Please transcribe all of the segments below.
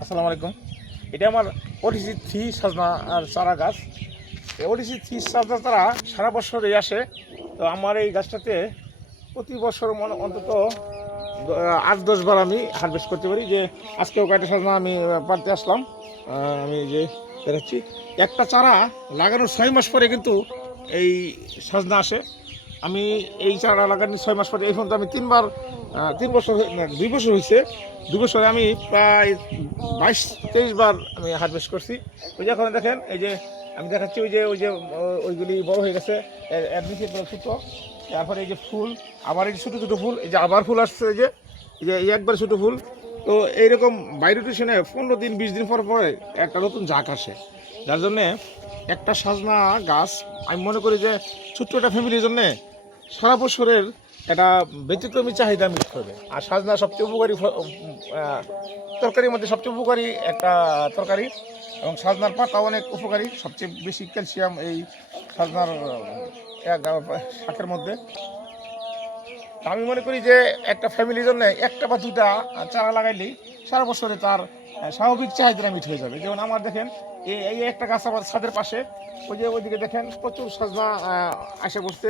আসসালামু আলাইকুম। এটা আমার ওডিসি থ্রি সজনা আর চারা গাছ। এই ওডিসি থ্রি সজনা চারা সারা বছরই আসে। তো আমার এই গাছটাতে প্রতি বছর অন্তত 8-10 বার আমি হারভেস্ট করতে পারি। যে আজকেও কয়েকটা সজনা আমি পাড়তে আসলাম। আমি যে বেরোচ্ছি, একটা চারা লাগানোর 6 মাস পরে কিন্তু এই সজনা আসে। আমি এই চারা লাগানোর 6 মাস পরে এই পর্যন্ত আমি 3 বছর না 2 বছর হয়েছে। 2 বছরে আমি প্রায় 22-23 বার আমি হারভেস্ট করছি। ওই যে এখন দেখেন, এই যে আমি দেখাচ্ছি, ওই যে ওইগুলি বড় হয়ে গেছে, এর নিচে ছোটো, তারপরে এই যে ফুল, আবার এই যে ছোটো ছোটো ফুল, এই যে আবার ফুল আসছে, এই যে একবার ছোটো ফুল। তো এইরকম বায়োরোটেশনে 15 দিন 20 দিন পর পরে একটা নতুন ঝাঁক আসে, যার জন্যে একটা সজনা গাছ আমি মনে করি যে ছোট্ট একটা ফ্যামিলির জন্যে সারা বছরের একটা ব্যতিক্রমী চাহিদা মিট করবে। আর সজনা সবচেয়ে উপকারী তরকারির মধ্যে সবচেয়ে উপকারী একটা তরকারি, এবং সজনার পাতা অনেক উপকারী, সবচেয়ে বেশি ক্যালসিয়াম এই সজনার শাকের মধ্যে। আমি মনে করি যে একটা ফ্যামিলির জন্য একটা বা দুটা চারা লাগাইলেই সারা বছরে তার স্বাভাবিক চাহিদা মিট হয়ে যাবে। যেমন আমার দেখেন, এই একটা গাছ আমার ছাদের পাশে, ওই যে ওইদিকে দেখেন প্রচুর সজনা আসে বসতে।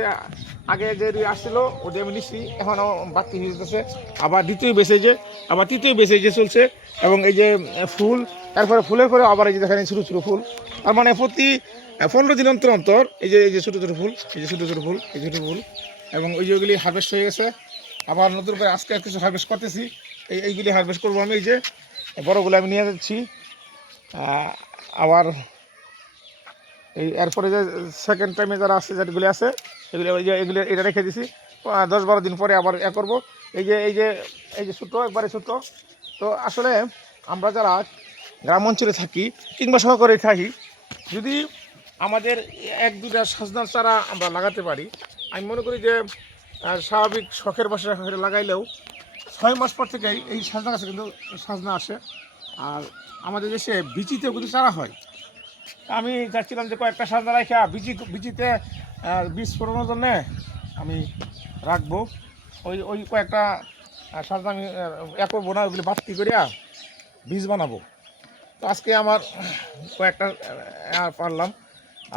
আগে যে আসছিল ওদের আমি নিচ্ছি, এখনও বাড়তি হয়ে যেতেছে। আবার দ্বিতীয় বেসেজে, আবার তৃতীয় বেসেজে চলছে। এবং এই যে ফুল, তারপরে ফুলের পরে আবার এই যে দেখেন ছোটো ছোটো ফুল। তার মানে প্রতি 15 দিন অন্তর অন্তর এই যে ছোটো ছোটো ফুল, এই যে ছোটো ছোটো ফুল, এই ছোটো ফুল। এবং ওই যে ওইগুলি হারভেস্ট হয়ে গেছে, আবার নতুন করে আজকে কিছু হারভেস্ট করতেছি। এইগুলি হারভেস্ট করবো আমি। এই যে বড়গুলো আমি নিয়ে যাচ্ছি। আবার এরপরে যে সেকেন্ড টাইমে যারা আছে, যেগুলি আছে এগুলি, ওই যে এগুলি এটা রেখে দিছি। 10-12 দিন পরে আবার করবো। এই যে ছোটো, একবারে ছোটো। তো আসলে আমরা যারা গ্রাম অঞ্চলে থাকি কিংবা শহরে থাকি, যদি আমাদের 1-2টা সজনার চারা আমরা লাগাতে পারি, আমি মনে করি যে স্বাভাবিক শখের বসে লাগাইলেও 6 মাস পর থেকেই এই সজনা গাছে কিন্তু সজনা আসে। আর আমাদের দেশে বিচিতেও কিন্তু চারা হয়। আমি চাচ্ছিলাম যে কয়েকটা সজনা রাখা বিচিতে বীজ ফোটানোর জন্যে আমি রাখবো। ওই কয়েকটা সজনা আমি করবো না, ওইগুলি বাতি করিয়া বীজ বানাবো। তো আজকে আমার কয়েকটা পারলাম।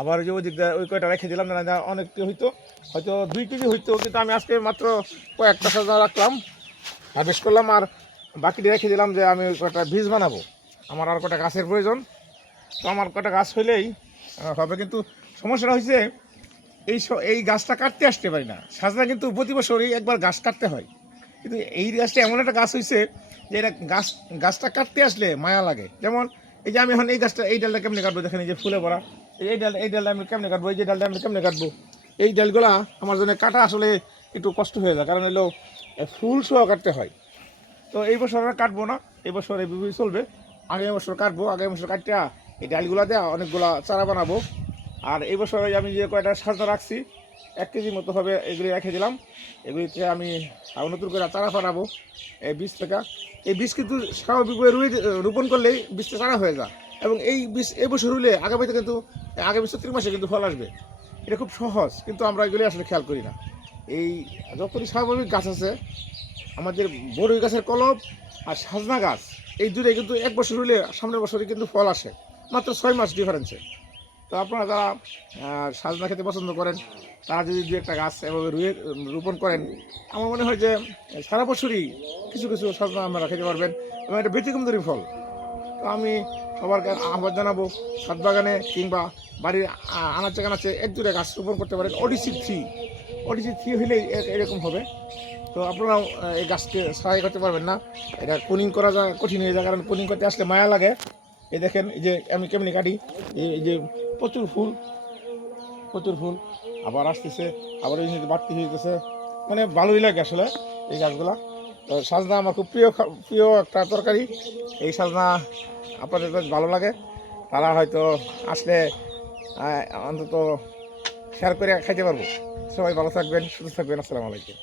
আবার যে ওই দিক দিয়ে ওই কয়টা রেখে দিলাম, না অনেকটি হয়তো 2 কেজি হইতো, কিন্তু আমি আজকে মাত্র কয়েকটা সজনা রাখলাম, হারভেস্ট করলাম, আর বাকিটি রেখে দিলাম যে আমি কয়েকটা বীজ বানাবো। আমার আর কটা গাছের প্রয়োজন। তো আমার কটা গাছ হইলেই হবে। কিন্তু সমস্যাটা হয়েছে, এই গাছটা কাটতে আসতে পারি না। সজনা কিন্তু প্রতি বছরই একবার গাছ কাটতে হয়, কিন্তু এই গাছটা এমন একটা গাছ হয়েছে যে এটা গাছটা কাটতে আসলে মায়া লাগে। যেমন এই যে আমি এখন এই ডালটা কেমনে কাটবো, দেখেন এই যে ফুলে ভরা, এই ডালটা আমি কেমনে কাটবো, এই যে ডালটা আমি কেমনে কাটবো। এই ডালগুলা আমার জন্য কাটা আসলে একটু কষ্ট হয়ে যায়, কারণ এলো ফুল সহ কাটতে হয়। তো এই বছর আর কাটবো না, এই বছর এই বিবি চলবে। আগামী বছর কাটবো, আগামী বছর কাটতে এই ডালগুলা দেওয়া অনেকগুলা চারা বানাবো। আর এই বছর আমি যে কয়টা সজনা রাখছি 1 কেজি মতো হবে, এগুলি রেখে দিলাম। এগুলিতে আমি নতুন করে চারা ফাটাবো এই বীজ থেকে। এই বীজ কিন্তু স্বাভাবিকভাবে রোপণ করলেই বীজটা চারা হয়ে যায়, এবং এই বীজ এই বছর হলে আগামীতে কিন্তু আগামী 34 মাসে কিন্তু ফল আসবে। এটা খুব সহজ, কিন্তু আমরা এগুলি আসলে খেয়াল করি না। এই যতটি স্বাভাবিক গাছ আছে আমাদের, বড়ই গাছের কলম আর সজনা গাছ, এই দুটোই কিন্তু 1 বছর হলে সামনের বছরে কিন্তু ফল আসে, মাত্র 6 মাস ডিফারেন্সে। তো আপনারা যারা সজনা খেতে পছন্দ করেন, তারা যদি 2-1টা গাছ এভাবে রোপণ করেন, আমার মনে হয় যে সারা বছরই কিছু কিছু সজনা আপনারা খেতে পারবেন, এবং এটা ব্যতিক্রমধর্মী ফল। তো আমি সবার আহ্বান জানাবো, ছাদ বাগানে কিংবা বাড়ির আনাচে কানাচে 1-2টা গাছ রোপণ করতে পারেন। ওডিসি থ্রি হলেই এরকম হবে। তো আপনারাও এই গাছকে সহায় করতে পারবেন না, এটা কুনিং করা যায় কঠিন হয়ে যায়, কারণ কুনিং করতে আসলে মায়া লাগে। এই দেখেন, এই যে আমি কেমনি কাটি, এই যে প্রচুর ফুল, প্রচুর ফুল আবার আসতেছে, আবার এই বাড়তি হয়ে যেতেছে, মানে ভালোই লাগে আসলে এই গাছগুলা। তো সজনা আমার খুব প্রিয় একটা তরকারি। এই সজনা আপনাদের বেশ ভালো লাগে, তারা হয়তো আসলে অন্তত শেয়ার করে খাইতে পারবো। সবাই ভালো থাকবেন, সুস্থ থাকবেন। আসসালামু আলাইকুম।